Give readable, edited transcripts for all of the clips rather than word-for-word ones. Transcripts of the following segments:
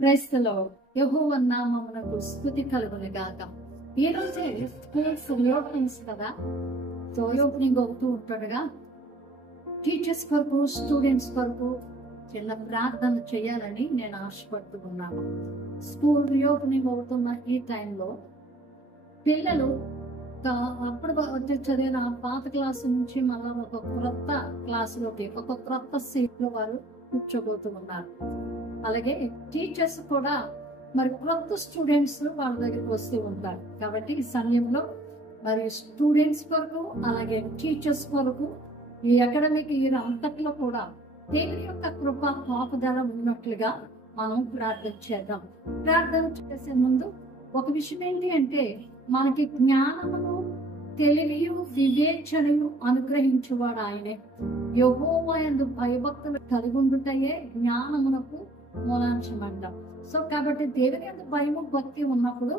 Praise the lord. యెహోవా నామమునకు స్తుతి కలుగును గాక. ఈ రోజే స్కూల్స్ రీఓపెనింగ్స్ కదా, సో రీఓపెనింగ్ అవుతూ ఉంటుండగా టీచర్స్ కొరకు, స్టూడెంట్స్ కొరకు చిన్న ప్రార్థన చేయాలని నేను ఆశపడుతూ ఉన్నాను. స్కూల్ రీఓపెనింగ్ అవుతున్న ఈ టైంలో పిల్లలు అప్పుడు చదివిన పాత క్లాసు నుంచి మళ్ళీ ఒక క్రొత్త క్లాసులోకి, ఒక క్రొత్త సీట్లో వారు కూర్చోబోతూ ఉన్నారు. అలాగే టీచర్స్ కూడా మరి క్రొత్త స్టూడెంట్స్ వాళ్ళ దగ్గరికి వస్తూ ఉంటారు. కాబట్టి ఈ సమయంలో మరి స్టూడెంట్స్ కొరకు, అలాగే టీచర్స్ కొరకు ఈ అకాడమిక్ ఇయర్ అంతట్లో కూడా దేవుని యొక్క కృప కాపుదల ఉన్నట్లుగా మనం ప్రార్థన చేద్దాం. ప్రార్థన చేసే ముందు ఒక విషయం ఏంటి అంటే, మనకి జ్ఞానమును, తెలివియు, వివేచనను అనుగ్రహించేవాడు ఆయనే. యెహోవా యందు భయభక్తులు కలిగి ఉండుటయే జ్ఞానమునకు మూలాంశమంటాం. సో కాబట్టి దేవుని యందు భయము, భక్తి ఉన్నప్పుడు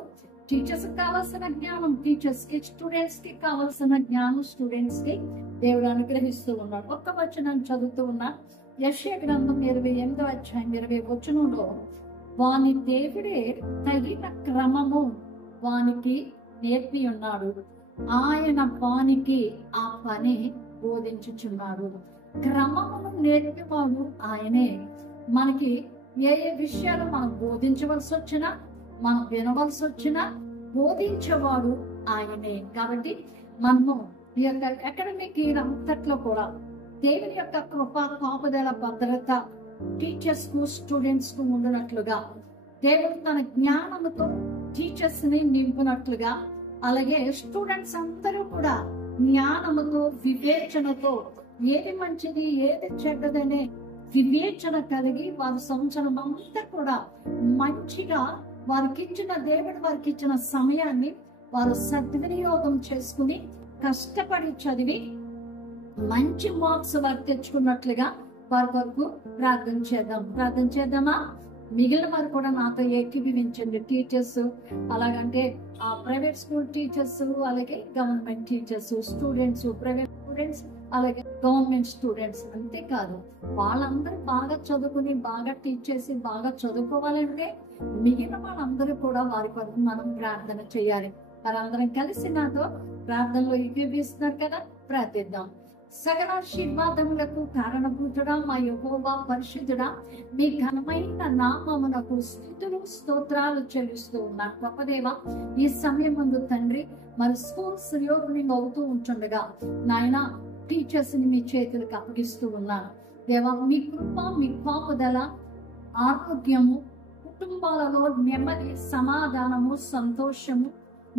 టీచర్స్ కి కావాల్సిన జ్ఞానం టీచర్స్ కి, స్టూడెంట్స్ కి కావాల్సిన జ్ఞానం స్టూడెంట్స్ కి దేవుడు అనుగ్రహిస్తూ ఉన్నాడు. ఒక్క వచనం చదువుతూ ఉన్నా, యెషయా గ్రంథం 28వ అధ్యాయం 20వ వచనంలో, వాని దేవుడే తగిన క్రమము వానికి నేర్పి ఉన్నాడు, ఆయన వానికి ఆ పని బోధించుచున్నాడు. క్రమమును నేర్పేవాడు ఆయనే. మనకి ఏ ఏ విషయాలు మనం బోధించవలసి వచ్చినా, మనం వినవలసి వచ్చినా బోధించేవాడు ఆయనే. కాబట్టి మనము ఈ యొక్క అకాడమిక్ ఇయర్ అంతట్లో కూడా దేవుని యొక్క కృప, కాపుదల, భద్రత టీచర్స్ కు, స్టూడెంట్స్ కు ఉండినట్లుగా, దేవుడు తన జ్ఞానముతో టీచర్స్ ని నింపినట్లుగా, అలాగే స్టూడెంట్స్ అందరూ కూడా జ్ఞానముతో, వివేచనతో ఏది మంచిది, ఏది చెడ్డదనే వివేచన కలిగి వారి సంవత్సరం అంతా కూడా మంచిగా వారికి ఇచ్చిన దేవుడు వారికి ఇచ్చిన సమయాన్ని వారు సద్వినియోగం చేసుకుని కష్టపడి చదివి మంచి మార్క్స్ వారు తెచ్చుకున్నట్లుగా వారి వరకు ప్రార్థన చేద్దాం. ప్రార్థన చేద్దామా? మిగిలిన వారు కూడా నాతో ఏకీభవించండి. టీచర్స్, అలాగంటే ప్రైవేట్ స్కూల్ టీచర్స్, అలాగే government teachers, students, private students, అలాగే గవర్నమెంట్ స్టూడెంట్స్. అంతేకాదు, వాళ్ళందరూ బాగా చదువుకుని, బాగా టీచ్ చేసి, బాగా చదువుకోవాలంటే మిగిలిన వాళ్ళందరూ కూడా వారి కొరకు మనం ప్రార్థన చేయాలి. వారందరం కలిసి నాతో ప్రార్థనలో ఏకీభవిస్తున్నారు కదా, ప్రార్థిద్దాం. సకలాశీర్వాదములకు కారణభూతుడా మా యెహోవా పరిశుద్ధుడా, మీ ఘనమైన నామమునకు స్తుతులు, స్తోత్రాలు చెల్లిస్తూ ఉన్నాను. గొప్పదేవా, ఈ సమయం ముందు తండ్రి, మరి స్కూల్స్ రీఓపెనింగ్ అవుతూ ఉంటుండగా నాయన టీచర్స్ ని మీ చేతులకు అప్పగిస్తూ ఉన్నాను. దేవా, మీ కృప, మీ కాపుదల, ఆరోగ్యము, కుటుంబాలలో నెమ్మది, సమాధానము, సంతోషము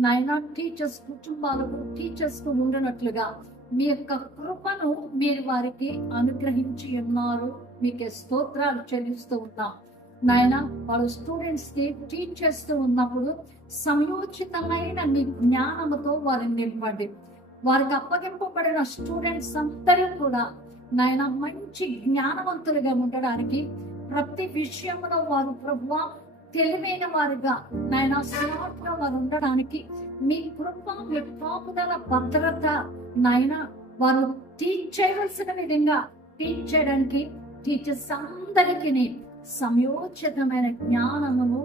నాయన టీచర్స్ కుటుంబాలకు, టీచర్స్ కు ఉండినట్లుగా మీ యొక్క కృపను మీరు వారికి అనుగ్రహించి ఉన్నారు. మీకే స్తోత్రాలు చెల్లిస్తూ ఉన్నాం నాయన. వాళ్ళు స్టూడెంట్స్ కి టీచ్ చేస్తూ ఉన్నప్పుడు సమయోచితమైన మీ జ్ఞానముతో వారిని నింపండి. వారికి అప్పగింపబడిన స్టూడెంట్స్ అందరూ కూడా నాయన మంచి జ్ఞానవంతులుగా ఉండడానికి, ప్రతి విషయంలో వారు ప్రభువా తెలివైన వారుగా నాయన స్మార్ట్ గా వారు ఉండడానికి మీ కృప, మీ కాపుదల, భద్రత నాయన వారు టీచ్ చేయవలసిన విధంగా టీచ్ చేయడానికి టీచర్స్ అందరికీ సమయోచితమైన జ్ఞానమును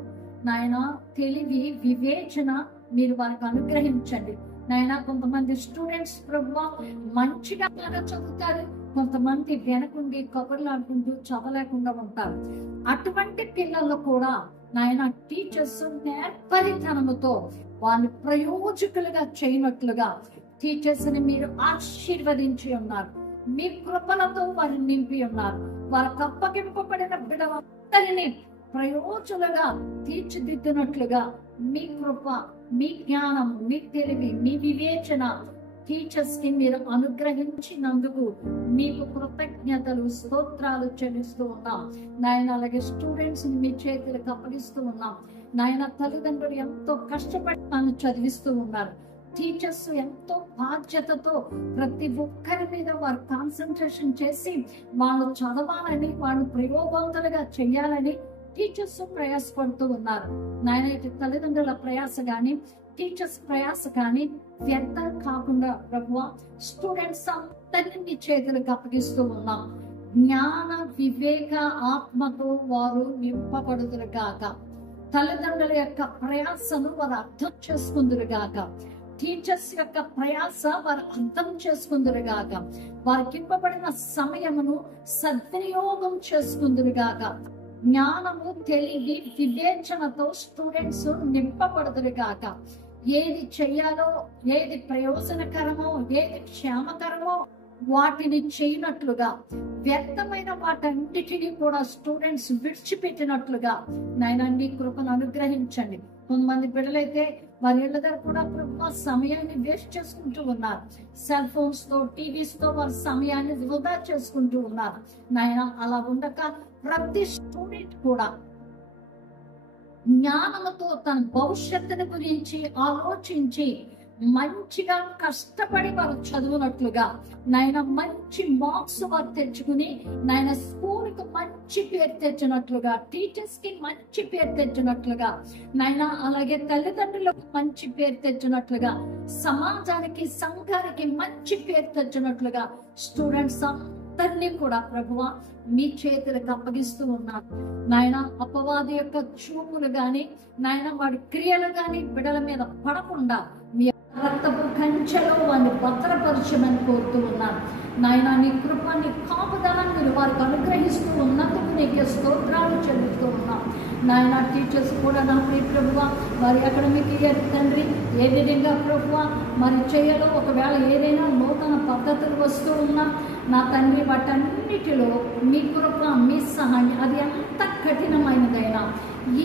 నాయన, తెలివి, వివేచన మీరు వారికి అనుగ్రహించండి నాయన. కొంతమంది స్టూడెంట్స్ ప్రభువా మంచిగా చదువుతారు, కొంతమంది వెనకుండి కబుర్లు ఆడుకుంటూ చదవలేకుండా ఉంటారు. అటువంటి పిల్లలు కూడా నాయన టీచర్స్ నేర్పరితనముతో వాళ్ళు ప్రయోజకులుగా చేయనట్లుగా టీచర్స్ ని మీరు ఆశీర్వదించి ఉన్నారు. మీ కృపలతో వారిని నింపి ఉన్నారు. వారికి అప్పగింపబడిన బిడ్డలందరినీ ప్రయోజకులుగా తీర్చిదిద్దినట్లుగా మీ కృప, మీ జ్ఞానం, మీ తెలివి, మీ వివేచన టీచర్స్ కి మీరు అనుగ్రహించినందుకు మీకు కృతజ్ఞతలు, స్తోత్రాలు చెల్లిస్తూ ఉన్నాం నాయన. అలాగే స్టూడెంట్స్ ని మీ చేతులకు అప్పగిస్తూ ఉన్నాం నాయన. తల్లిదండ్రులు ఎంతో కష్టపడి నన్ను చదివిస్తూ ఉన్నారు. టీచర్స్ ఎంతో బాధ్యతతో ప్రతి ఒక్కరి మీద వారు కాన్సన్ట్రేషన్ చేసి వాళ్ళు చదవాలని, వాళ్ళు ప్రయోగవంతులుగా చెయ్యాలని టీచర్స్ ప్రయాసపడుతూ ఉన్నారు నాయన. తల్లిదండ్రుల ప్రయాస కానీ, టీచర్స్ ప్రయాస కానీ వ్యర్థం కాకుండా ప్రభువా స్టూడెంట్స్ అందరినీ మీ చేతులకు అప్పగిస్తూ ఉన్నాం. జ్ఞాన వివేక ఆత్మతో వారు నింపబడుదురు గాక. తల్లిదండ్రుల యొక్క ప్రయాసను వారు అర్థం చేసుకుందురు గాక. టీచర్స్ యొక్క ప్రయాస వారు అర్థం చేసుకుందురు గాక. వారికి ఇవ్వబడిన సమయమును సద్వినియోగం చేసుకుందురు గాక. జ్ఞానము, తెలివి, వివేచనతో స్టూడెంట్స్ నింపబడుదురు గాక. ఏది చెయ్యాలో, ఏది ప్రయోజనకరమో, ఏది క్షేమకరమో వాటిని చేయనట్లుగా, వ్యర్థమైన వాటన్నిటినీ కూడా స్టూడెంట్స్ విడిచిపెట్టినట్లుగా నాయన నీ కృపను అనుగ్రహించండి. కొంతమంది బిడ్డలైతే వారి ఇళ్ళ దగ్గర కూడా ప్రభు సమయాన్ని వేస్ట్ చేసుకుంటూ ఉన్నారు. సెల్ ఫోన్స్ తో, టీవీస్ తో వారి సమయాన్ని వృధా చేసుకుంటూ ఉన్నారు. నాయన అలా ఉండక ప్రతి స్టూడెంట్ కూడా జ్ఞానముతో తన భవిష్యత్తుని గురించి ఆలోచించి మంచిగా కష్టపడి వారు చదువునట్లుగా, నాయన మంచి మార్క్స్ వారు తెచ్చుకుని నాయన స్కూల్ కి మంచి పేరు తెచ్చినట్లుగా, టీచర్స్ కి మంచి పేరు తెచ్చినట్లుగా, నాయన అలాగే తల్లిదండ్రులకు మంచి పేరు తెచ్చినట్లుగా, సమాజానికి, సంఘానికి మంచి పేరు తెచ్చినట్లుగా స్టూడెంట్స్ అందరినీ కూడా ప్రభువా మీ చేతులకు అప్పగిస్తూ ఉన్నారు. నాయన అపవాది యొక్క చూపులు గాని, నాయన వాడి క్రియలు గాని బిడ్డల మీద పడకుండా మీ రక్తపు కంచెలో వారిని భద్రపరచమని కోరుతూ ఉన్నాను. నాయన నీ కృప, నీ కాపుదలను మీరు వారికి అనుగ్రహిస్తూ ఉన్నందుకు నీకే స్తోత్రాలు చెల్లిస్తూ ఉన్నాం. నాయన టీచర్స్ కూడా నా ప్రియ ప్రభువా వారి అకాడమిక్ ఇయర్ తండ్రి ఏ విధంగా ప్రభువా మరి చేయాలో, ఒకవేళ ఏదైనా నూతన పద్ధతులు వస్తూ ఉన్నా నా తండ్రి వాటన్నిటిలో మీ కృప, మీ సహాయం అది ఎంత కఠినమైనదైనా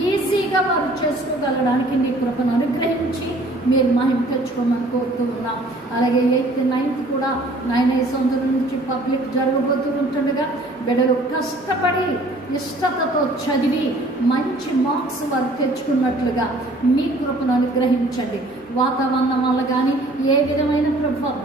ఈజీగా వారు చేసుకోగలడానికి నీ కృపను అనుగ్రహించి మీరు మహిమ తెచ్చుకోమని కోరుతూ ఉన్నాం. అలాగే 8th 9th కూడా నాయన ఈ సంవత్సరం నుంచి పబ్లిక్ జరగబోతూ ఉంటుండగా బిడ్డలు కష్టపడి ఇష్టతతో చదివి మంచి మార్క్స్ వారు తెచ్చుకున్నట్లుగా మీ కృపను అనుగ్రహించండి. వాతావరణం వల్ల కానీ ఏ విధమైన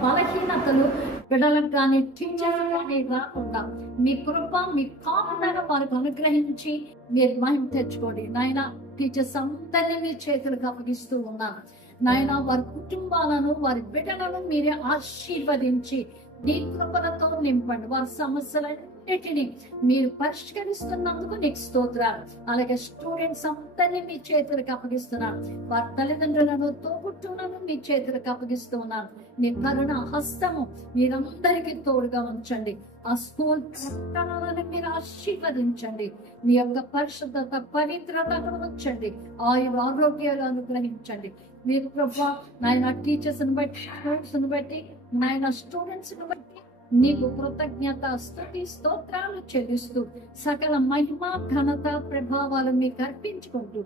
బలహీనతలు బిడ్డలకు కానీ టీచర్లకు కానీ రాకుండా మీ కృప, మీ కాపుదల వారికి అనుగ్రహించి మీరు మహిమ తెచ్చుకోండి. నాయన టీచర్స్ అందరినీ మీ చేతులకు అప్పగిస్తూ ఉన్నాను. నాయన వారి కుటుంబాలను, వారి బిడ్డలను మీరే ఆశీర్వదించి నీ కృపలతో నింపండి. వారి సమస్యలన్నిటినీ మీరు పరిష్కరిస్తున్నందుకు నీకు స్తోత్రాలు. అలాగే స్టూడెంట్స్ అందరినీ మీ చేతులకు అప్పగిస్తున్నాను. వారి తల్లిదండ్రులను, తోబుట్టులను మీ చేతులకు అప్పగిస్తూ ఉన్నాను. నీ కరుణ హస్తము మీరందరికీ తోడుగా ఉంచండి. ఆ స్కూల్ ప్రకటనలను మీరు ఆశీర్వదించండి. మీ యొక్క పరిశుద్ధత, పవిత్రతను ఉంచండి. ఆరోగ్యాలు అనుగ్రహించండి. మీరు ప్రభా నాయన టీచర్స్ని బట్టి, స్టూడెంట్స్ని బట్టి, నాయన స్టూడెంట్స్ని బట్టి నీకు కృతజ్ఞత, స్తుతి, స్తోత్రాలు చెల్లిస్తూ సకల మహిమ, ఘనత, ప్రభావాలు మీకు అర్పించుకుంటూ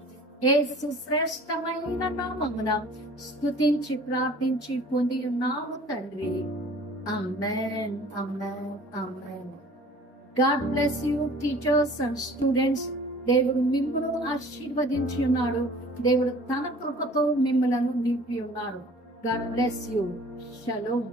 యేసు శ్రేష్టమైన నామమున స్తుతించి ప్రార్థించి పొంది ఉన్నాము తండ్రి. Amen, amen, amen. God bless you teachers and students. దేవుడు మిమ్మల్ని ఆశీర్వదించి ఉన్నాడు. దేవుడు తన కృపతో మిమ్మలను నింపి ఉన్నాడు. God bless you. షలోమ్.